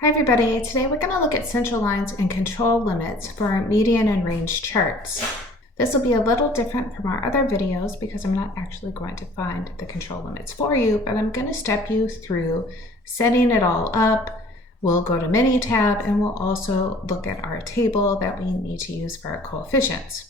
Hi everybody, today we're going to look at central lines and control limits for our median and range charts. This will be a little different from our other videos because I'm not actually going to find the control limits for you, but I'm going to step you through setting it all up. We'll go to Minitab and we'll also look at our table that we need to use for our coefficients.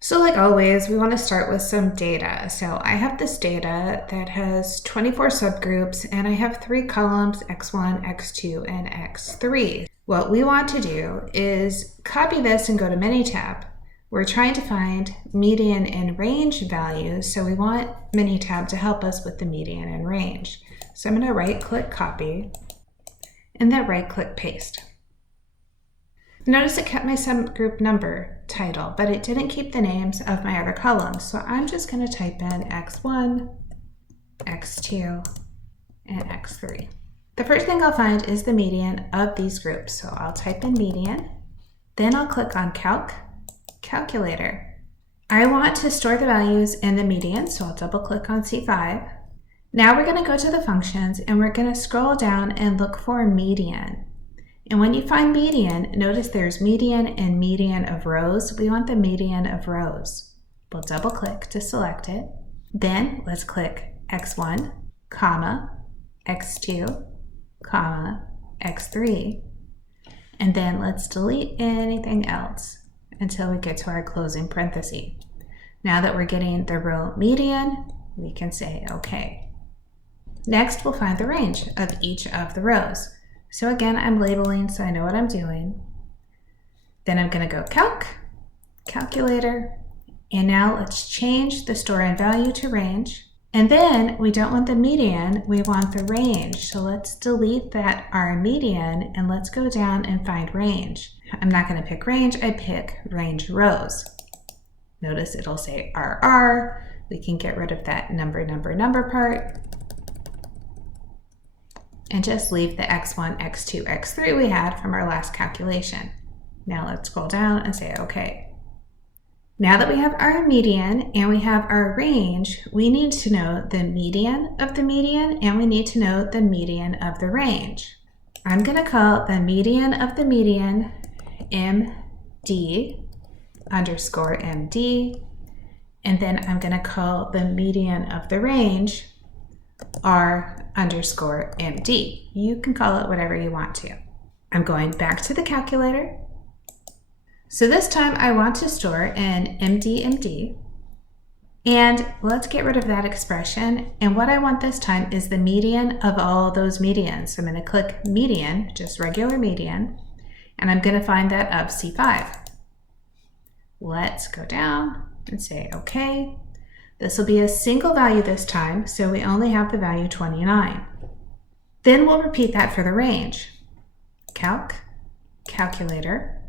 So like always, we want to start with some data. So I have this data that has 24 subgroups and I have 3 columns, X1, X2, and X3. What we want to do is copy this and go to Minitab. We're trying to find median and range values, so we want Minitab to help us with the median and range. So I'm going to right-click copy and then right-click paste. Notice it kept my subgroup number title, but it didn't keep the names of my other columns. So I'm just going to type in X1, X2, and X3. The first thing I'll find is the median of these groups. So I'll type in median, then I'll click on Calculator. I want to store the values in the median, so I'll double click on C5. Now we're going to go to the functions and we're going to scroll down and look for median. And when you find median, notice there's median and median of rows. We want the median of rows. We'll double click to select it. Then let's click X1, comma, X2, comma, X3. And then let's delete anything else until we get to our closing parenthesis. Now that we're getting the row median, we can say OK. Next, we'll find the range of each of the rows. So again, I'm labeling so I know what I'm doing. Then I'm going to go Calculator, and now let's change the store and value to range. And then we don't want the median, we want the range. So let's delete that our median and let's go down and find range. I'm not going to pick range, I pick range rows. Notice it'll say RR. We can get rid of that number part. And just leave the X1, X2, X3 we had from our last calculation. Now let's scroll down and say OK. Now that we have our median and we have our range, we need to know the median of the median and we need to know the median of the range. I'm going to call the median of the median MD underscore MD, and then I'm going to call the median of the range R underscore MD. You can call it whatever you want to. I'm going back to the calculator. So this time I want to store in MD. And let's get rid of that expression. And what I want this time is the median of all those medians. So I'm going to click median, just regular median, and I'm going to find that of C5. Let's go down and say OK. This will be a single value this time, so we only have the value 29. Then we'll repeat that for the range. Calculator,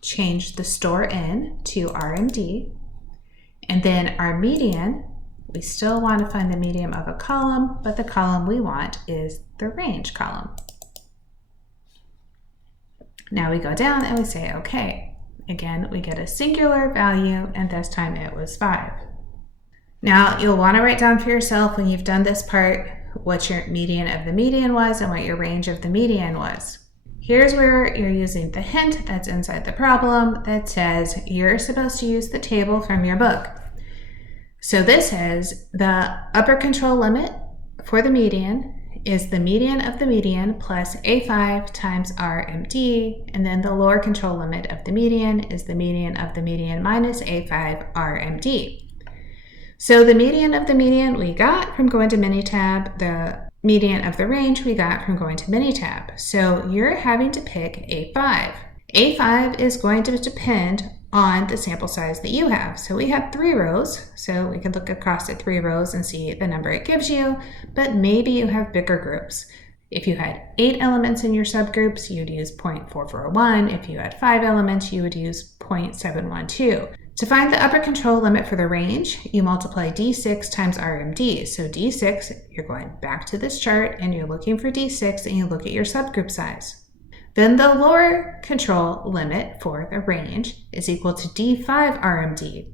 change the store in to RMD, and then our median, we still want to find the median of a column, but the column we want is the range column. Now we go down and we say OK. Again, we get a singular value, and this time it was 5. Now you'll want to write down for yourself when you've done this part what your median of the median was and what your range of the median was. Here's where you're using the hint that's inside the problem that says you're supposed to use the table from your book. So this says the upper control limit for the median is the median of the median plus A5 times RMD, and then the lower control limit of the median is the median of the median minus A5 RMD. So the median of the median we got from going to Minitab, the median of the range we got from going to Minitab. So you're having to pick A5. A5 is going to depend on the sample size that you have. So we had 3 rows, so we could look across at 3 rows and see the number it gives you, but maybe you have bigger groups. If you had 8 elements in your subgroups, you'd use 0.441. If you had 5 elements, you would use 0.712. To find the upper control limit for the range, you multiply D6 times RMD. So D6, you're going back to this chart and you're looking for D6 and you look at your subgroup size. Then the lower control limit for the range is equal to D5 RMD.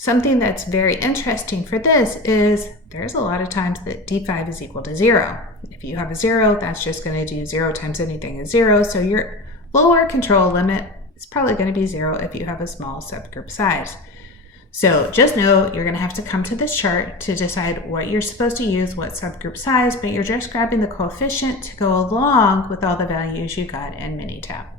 Something that's very interesting for this is there's a lot of times that D5 is equal to 0. If you have a 0, that's just going to do 0 times anything is 0. So your lower control limit is probably going to be 0 if you have a small subgroup size. So just know you're going to have to come to this chart to decide what you're supposed to use, what subgroup size, but you're just grabbing the coefficient to go along with all the values you got in Minitab.